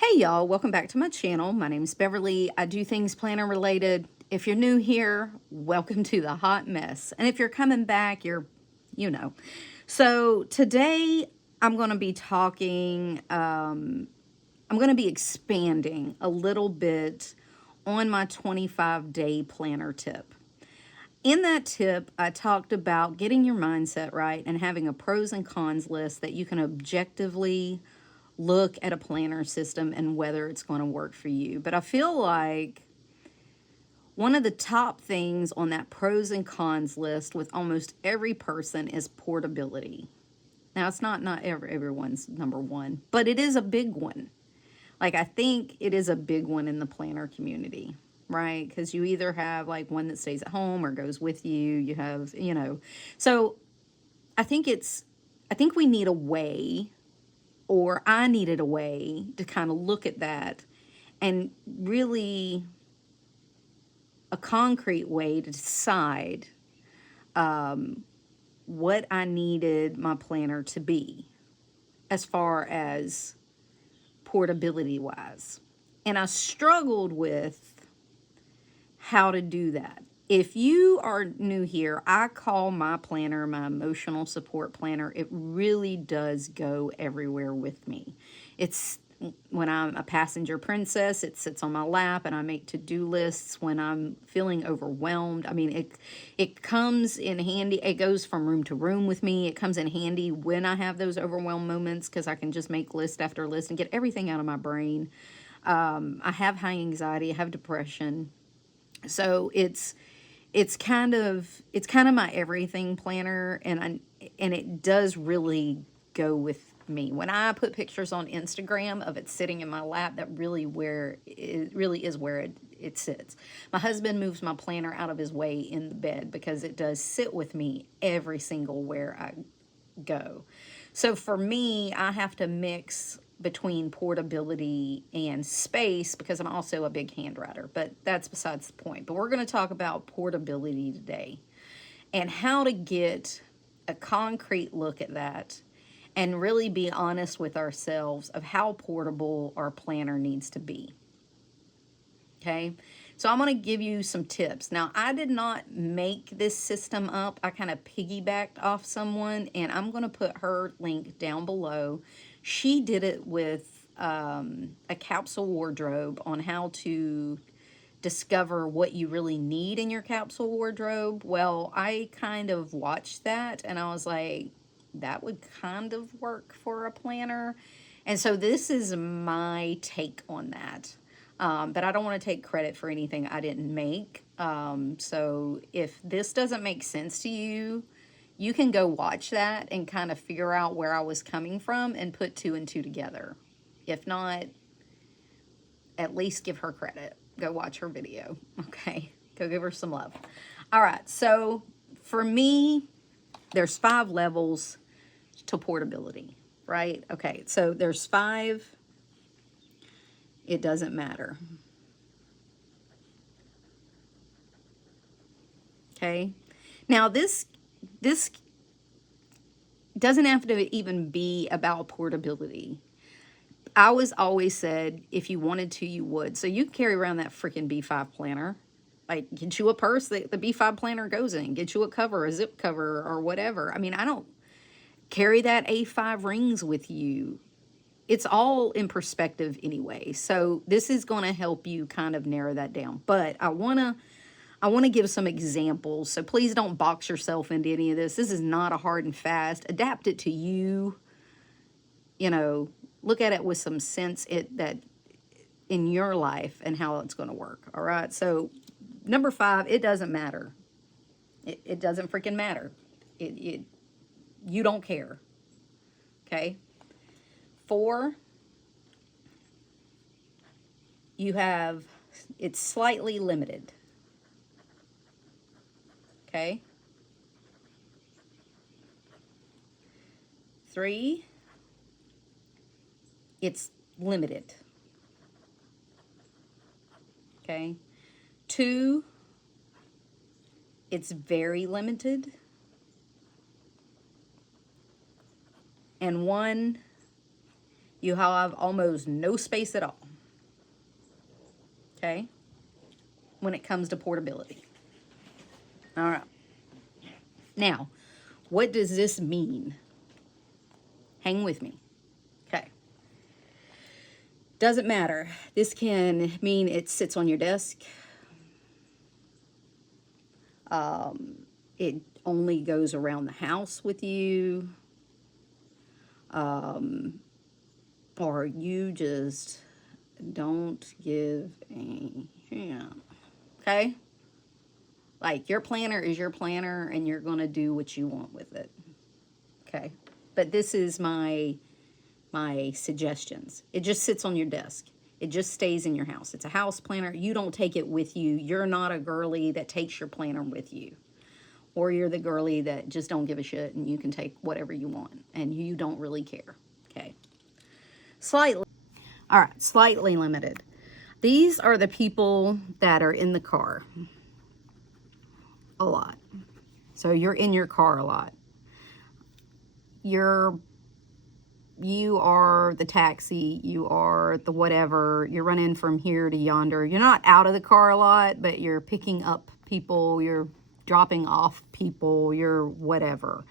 Hey y'all, welcome back to my channel. My name is Beverly. I do things planner related. If you're new here, welcome to the hot mess. And if you're coming back, you know. So today I'm going to be talking, I'm going to be expanding a little bit on my 25-day planner tip. In that tip, I talked about getting your mindset right and having a pros and cons list that you can objectively look at a planner system and whether it's going to work for you. But I feel like one of the top things on that pros and cons list with almost every person is portability. Now, it's not everyone's number one, but it is a big one. Like, I think it is a big one in the planner community, right? Because you either have like one that stays at home or goes with you. You have, So I think we need a way, or I needed a way to kind of look at that and really a concrete way to decide what I needed my planner to be as far as portability wise. And I struggled with how to do that. If you are new here, I call my planner my emotional support planner. It really does go everywhere with me. It's when I'm a passenger princess, it sits on my lap and I make to-do lists when I'm feeling overwhelmed. I mean, it comes in handy. It goes from room to room with me. It comes in handy when I have those overwhelmed moments because I can just make list after list and get everything out of my brain. I have high anxiety. I have depression. So it's kind of my everything planner, and it does really go with me. When I put pictures on Instagram of it sitting in my lap, that really is where it sits. My husband moves my planner out of his way in the bed because it does sit with me every single where I go. So for me, I have to mix between portability and space because I'm also a big handwriter, but that's besides the point. But we're going to talk about portability today and how to get a concrete look at that and really be honest with ourselves of how portable our planner needs to be. Okay, so I'm going to give you some tips. Now, I did not make this system up. I kind of piggybacked off someone, and I'm going to put her link down below. She did it with a capsule wardrobe on how to discover what you really need in your capsule wardrobe. Well, I kind of watched that, and I was like, that would kind of work for a planner. And so this is my take on that. But I don't want to take credit for anything I didn't make. So if this doesn't make sense to you, you can go watch that and kind of figure out where I was coming from and put two and two together. If not, at least give her credit. Go watch her video, okay? Go give her some love. All right, so for me, there's 5 levels to portability, right? Okay, so there's 5. It doesn't matter. Okay, now this doesn't have to even be about portability. I was always said if you wanted to, you would. So you carry around that freaking B5 planner. Like, get you a purse that the B5 planner goes in. Get you a cover, a zip cover, or whatever. I mean, I don't carry that A5 rings with you. It's all in perspective anyway. So this is going to help you kind of narrow that down. But I want to give some examples. So please don't box yourself into any of this. This is not a hard and fast. Adapt it to you. You know, look at it with some sense that in your life and how it's going to work. All right. So number 5, it doesn't matter. It doesn't freaking matter. You don't care. Okay. 4, it's slightly limited. Okay. 3, it's limited. Okay. 2, it's very limited. And 1, you have almost no space at all. Okay? When it comes to portability. All right. Now, what does this mean? Hang with me. Okay. Doesn't matter. This can mean it sits on your desk. It only goes around the house with you. Or you just don't give a damn. Okay? Like, your planner is your planner, and you're going to do what you want with it. Okay? But this is my suggestions. It just sits on your desk. It just stays in your house. It's a house planner. You don't take it with you. You're not a girly that takes your planner with you. Or you're the girly that just don't give a shit and you can take whatever you want and you don't really care. Okay. Slightly. All right. Slightly limited. These are the people that are in the car a lot. So you're in your car a lot. You are the taxi, you are the whatever, you're running from here to yonder. You're not out of the car a lot, but you're picking up people, you're dropping off people, you're whatever.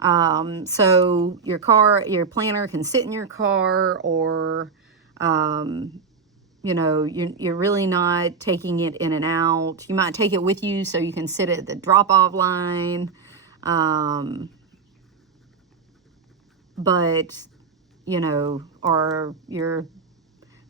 So your planner can sit in your car, or, you know, you're really not taking it in and out. You might take it with you so you can sit at the drop-off line. But, you know, or you're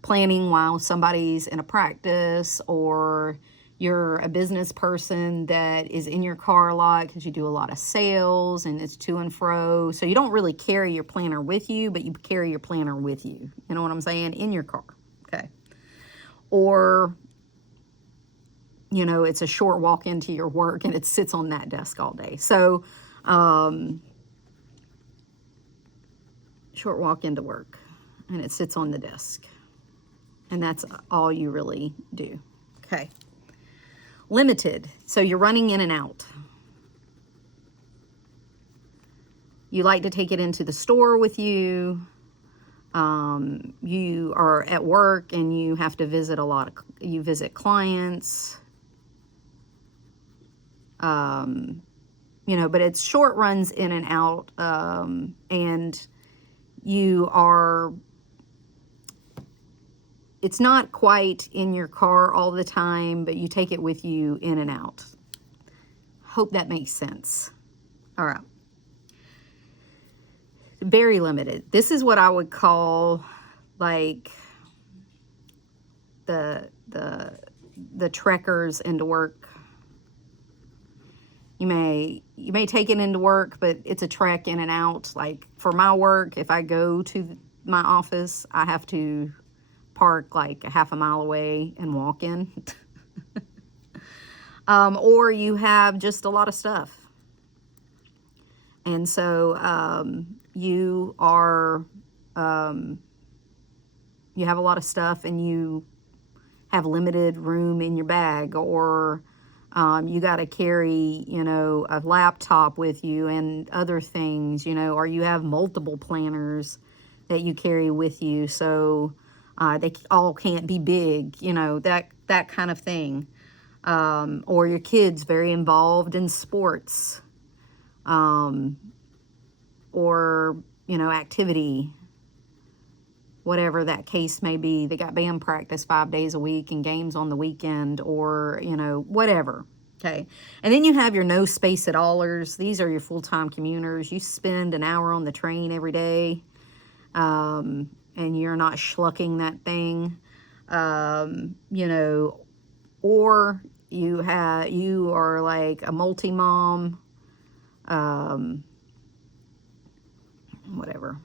planning while somebody's in a practice, or you're a business person that is in your car a lot because you do a lot of sales and it's to and fro. So you don't really carry your planner with you, but you carry your planner with you. You know what I'm saying? In your car. Okay. Or, you know, it's a short walk into your work and it sits on that desk all day. So, short walk into work and it sits on the desk, and that's all you really do. Okay. Limited. So you're running in and out. You like to take it into the store with you. You are at work and you have to visit you visit clients. You know, but it's short runs in and out, and it's not quite in your car all the time, but you take it with you in and out. Hope that makes sense. All right. Very limited. This is what I would call like the trekkers into work. You may take it into work, but it's a trek in and out. Like for my work, if I go to my office, I have to park like a half a mile away and walk in. Or you have just a lot of stuff. And so you have a lot of stuff and you have limited room in your bag, or you got to carry, you know, a laptop with you and other things, you know, or you have multiple planners that you carry with you. So they all can't be big, you know, that kind of thing. Or your kid's very involved in sports, or, you know, activity, whatever that case may be. They got band practice 5 days a week and games on the weekend, or, you know, whatever. Okay. And then you have your no space at allers. These are your full-time commuters. You spend an hour on the train every day, and you're not schlucking that thing, you know, or you are like a multi-mom, whatever.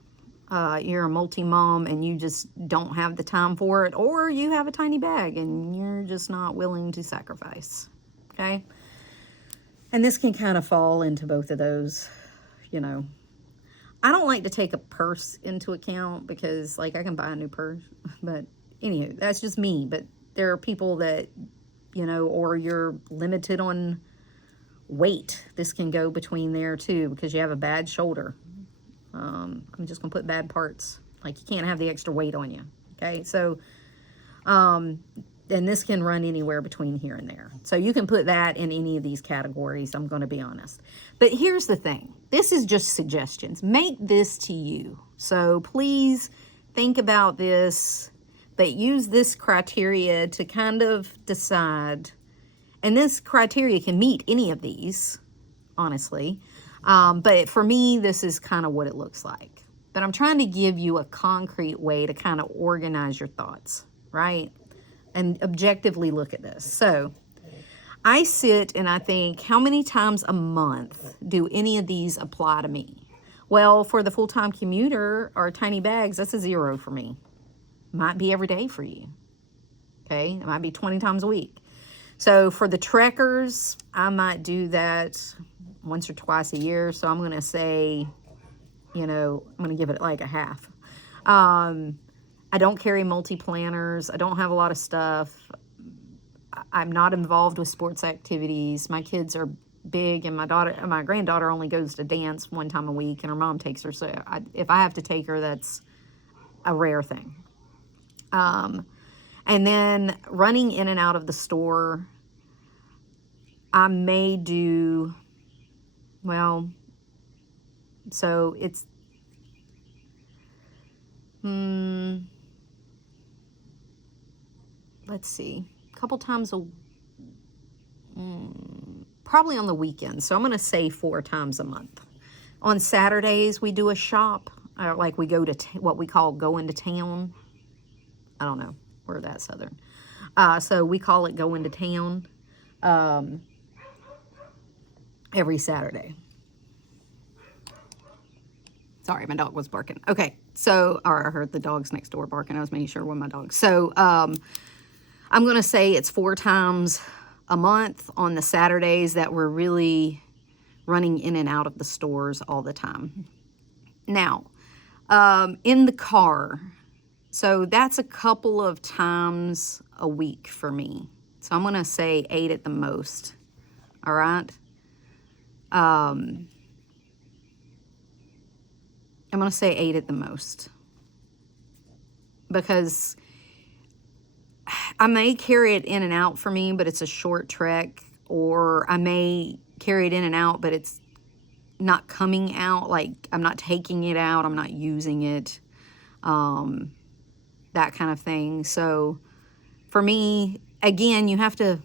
You're a multi-mom and you just don't have the time for it, or you have a tiny bag and you're just not willing to sacrifice. Okay. And this can kind of fall into both of those, you know. I don't like to take a purse into account because, like, I can buy a new purse. But anyway, that's just me. But there are people that, you know, or you're limited on weight. This can go between there too because you have a bad shoulder. I'm just going to put bad parts. Like, you can't have the extra weight on you. Okay, so, and this can run anywhere between here and there. So you can put that in any of these categories, I'm going to be honest. But here's the thing. This is just suggestions. Make this to you. So please think about this, but use this criteria to kind of decide. And this criteria can meet any of these, honestly. But for me, this is kind of what it looks like. But I'm trying to give you a concrete way to kind of organize your thoughts, right? And objectively look at this. So I sit and I think, how many times a month do any of these apply to me? Well, for the full-time commuter or tiny bags, that's a 0 for me. Might be every day for you. Okay, it might be 20 times a week. So for the trekkers, I might do that once or twice a year. So I'm going to say, you know, I'm going to give it like a half. I don't carry multi-planners. I don't have a lot of stuff. I'm not involved with sports activities. My kids are big, and my granddaughter only goes to dance 1 time a week, and her mom takes her. So if I have to take her, that's a rare thing. And then running in and out of the store, I may do, well, so it's, let's see, a couple times probably on the weekends. So I'm going to say 4 times a month. On Saturdays, we do a shop, like we go to what we call going to town. I don't know, we're that Southern. So we call it going to town every Saturday. Sorry, my dog was barking. Okay, so, or I heard the dogs next door barking. I was making sure it wasn't my dog. So, I'm going to say it's 4 times a month on the Saturdays that we're really running in and out of the stores all the time. Now, in the car, so that's a couple of times a week for me. So I'm going to say 8 at the most. All right. I'm going to say 8 at the most, because I may carry it in and out for me, but it's a short trek, or I may carry it in and out, but it's not coming out. Like, I'm not taking it out. I'm not using it. That kind of thing. So for me, again, you have to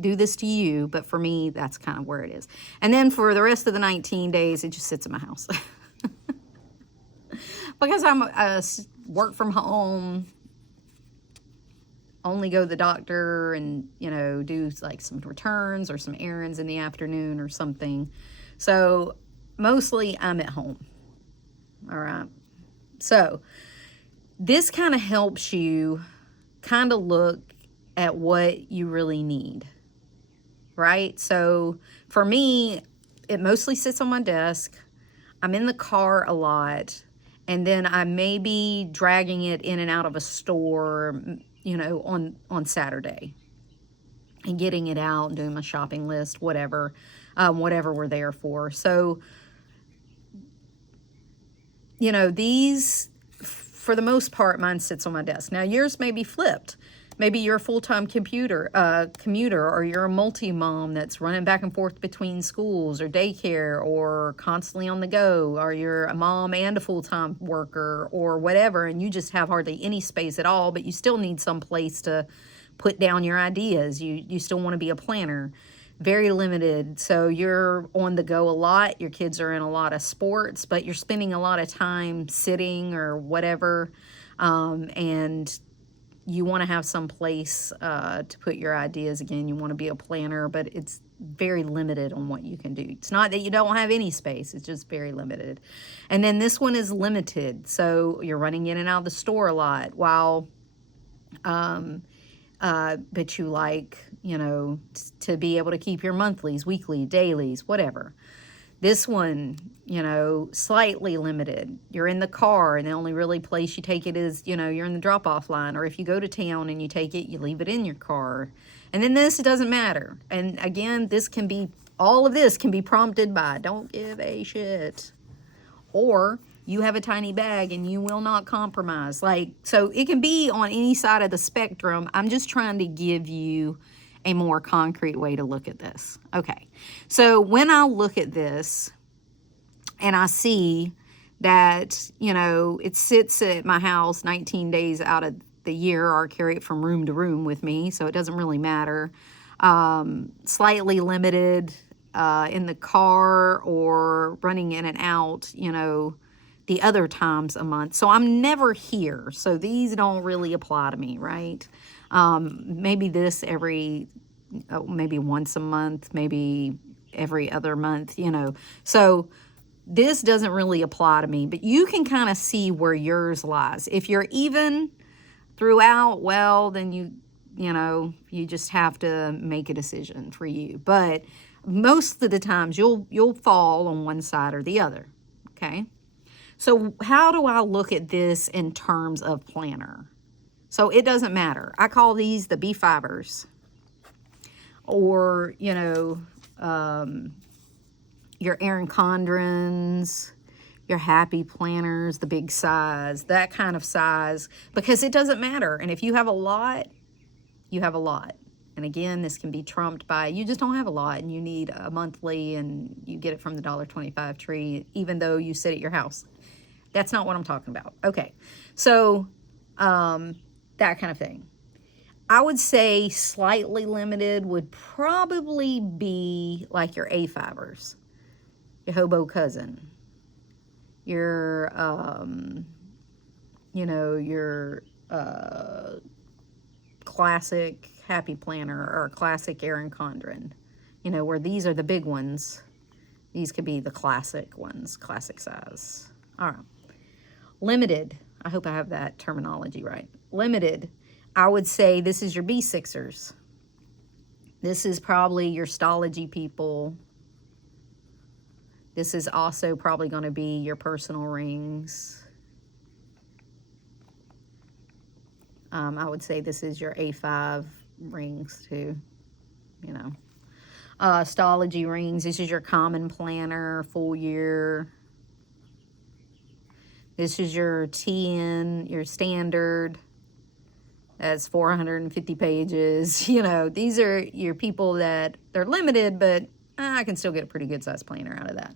do this to you, but for me, that's kind of where it is. And then for the rest of the 19 days, it just sits in my house. Because I'm work from home, only go to the doctor and, you know, do like some returns or some errands in the afternoon or something. So mostly I'm at home. All right. So this kind of helps you kind of look at what you really need, right? So for me, it mostly sits on my desk. I'm in the car a lot. And then I may be dragging it in and out of a store, you know, on Saturday, and getting it out and doing my shopping list, whatever we're there for. So, you know, these, for the most part, mine sits on my desk. Now, yours may be flipped. Maybe you're a full-time commuter, or you're a multi-mom that's running back and forth between schools or daycare or constantly on the go, or you're a mom and a full-time worker or whatever, and you just have hardly any space at all, but you still need some place to put down your ideas. You still want to be a planner. Very limited. So you're on the go a lot. Your kids are in a lot of sports, but you're spending a lot of time sitting or whatever, and you want to have some place to put your ideas. Again, you want to be a planner, but it's very limited on what you can do. It's not that you don't have any space. It's just very limited. And then this one is limited. So you're running in and out of the store a lot, while, but you like, you know, to be able to keep your monthlies, weekly, dailies, whatever. This one, you know, slightly limited. You're in the car, and the only really place you take it is, you know, you're in the drop-off line. Or if you go to town and you take it, you leave it in your car. And then this, it doesn't matter. And again, this can be, all of this can be prompted by don't give a shit. Or you have a tiny bag and you will not compromise. Like, so it can be on any side of the spectrum. I'm just trying to give you a more concrete way to look at this. Okay, so when I look at this and I see that, you know, it sits at my house 19 days out of the year, or I carry it from room to room with me, so it doesn't really matter. Slightly limited in the car or running in and out, you know, the other times a month. So I'm never here. So these don't really apply to me, right? Maybe this every, maybe once a month, maybe every other month, you know. So this doesn't really apply to me, but you can kind of see where yours lies. If you're even throughout, well, then you know, you just have to make a decision for you. But most of the times you'll fall on one side or the other, okay? So how do I look at this in terms of planner? So it doesn't matter. I call these the B5ers, or, you know, your Erin Condrens, your happy planners, the big size, that kind of size, because it doesn't matter. And if you have a lot, you have a lot. And again, this can be trumped by you just don't have a lot and you need a monthly and you get it from the $1.25 tree, even though you sit at your house. That's not what I'm talking about. Okay, so that kind of thing. I would say slightly limited would probably be like your A5ers, your hobo cousin, your, you know, your classic happy planner or classic Erin Condren, you know, where these are the big ones. These could be the classic ones, classic size. All right. Limited, I hope I have that terminology right. Limited, I would say this is your B6ers. This is probably your Stalogy people. This is also probably going to be your personal rings. I would say this is your A5 rings too, you know. Stalogy rings, this is your common planner, full year. This is your TN, your standard. That's 450 pages. You know, these are your people that they're limited, but I can still get a pretty good size planner out of that.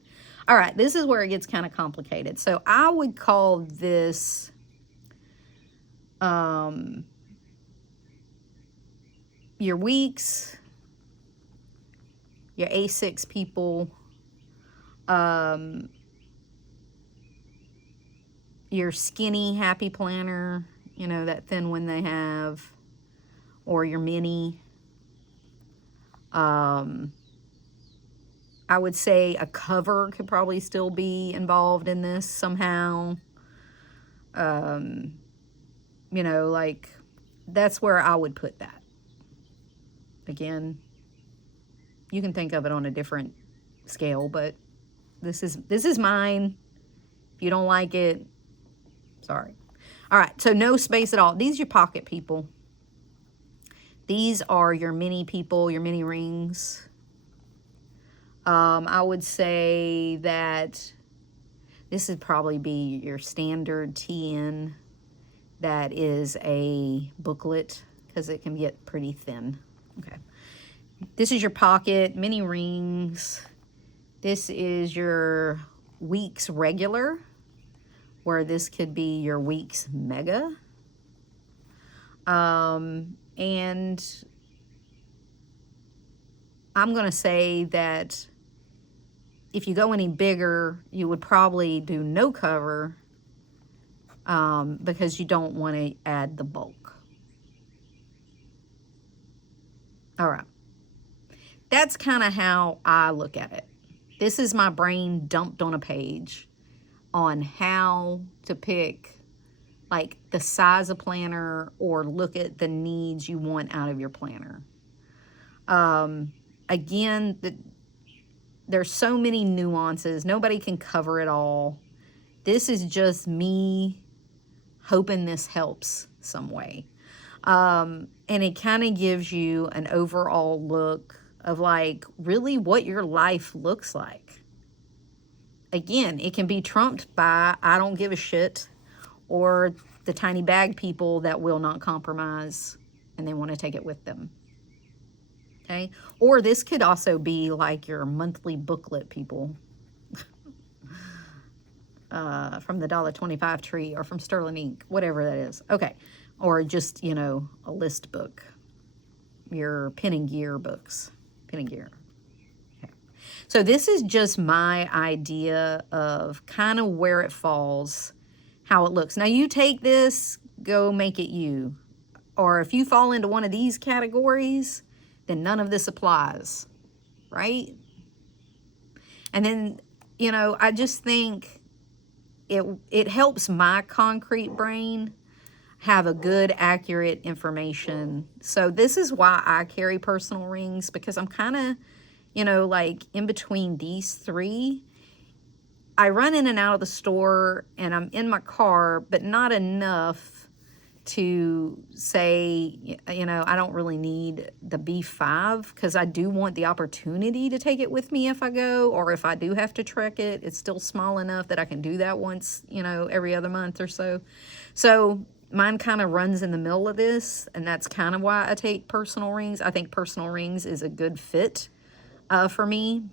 All right, this is where it gets kind of complicated. So I would call this your weeks, your A6 people, your skinny happy planner, you know, that thin one they have, or your mini. I would say a cover could probably still be involved in this somehow. You know, like, that's where I would put that. Again, you can think of it on a different scale, but this is mine. If you don't like it, sorry. All right, so no space at all. These are your pocket people. These are your mini people, your mini rings. I would say that this would probably be your standard TN. That is a booklet, because it can get pretty thin. Okay. This is your pocket, mini rings. This is your weeks regular, where this could be your weeks mega. And I'm going to say that if you go any bigger, you would probably do no cover, because you don't want to add the bulk. All right. That's kind of how I look at it. This is my brain dumped on a page on how to pick, like, the size of planner or look at the needs you want out of your planner. Again, there's so many nuances. Nobody can cover it all. This is just me hoping this helps some way. And it kind of gives you an overall look of, like, really what your life looks like. again, it can be trumped by I don't give a shit, or the tiny bag people that will not compromise and they want to take it with them. Okay? Or this could also be like your monthly booklet people from the $1.25 tree, or from Sterling Ink, whatever that is. Okay. Or just, you know, a list book. Your pen and gear books. Pen and gear. Okay. So this is just my idea of kind of where it falls, how it looks. Now you take this, go make it you. Or if you fall into one of these categories, then none of this applies, right? And then, you know, I just think it helps my concrete brain have a good, accurate information. So this is why I carry personal rings, because I'm kind of, you know, like in between these three. I run in and out of the store and I'm in my car, but not enough to say, you know, I don't really need the B5, because I do want the opportunity to take it with me if I go, or if I do have to trek it, it's still small enough that I can do that once, you know, every other month or so. So mine kind of runs in the middle of this, and that's kind of why I take personal rings. I think personal rings is a good fit for me,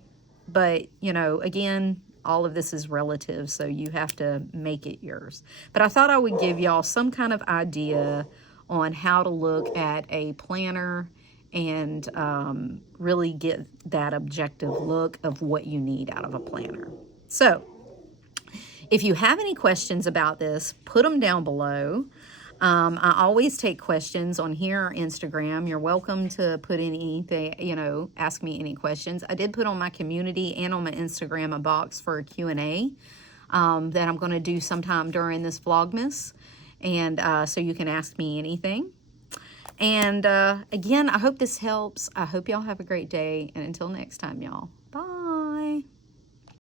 but, you know, again, all of this is relative, so you have to make it yours. But I thought I would give y'all some kind of idea on how to look at a planner and really get that objective look of what you need out of a planner. So if you have any questions about this, put them down below. I always take questions on here or Instagram. You're welcome to put in anything, you know, ask me any questions. I did put on my community and on my Instagram a box for a Q&A that I'm going to do sometime during this Vlogmas. And so you can ask me anything. And again, I hope this helps. I hope y'all have a great day. And until next time, y'all. Bye.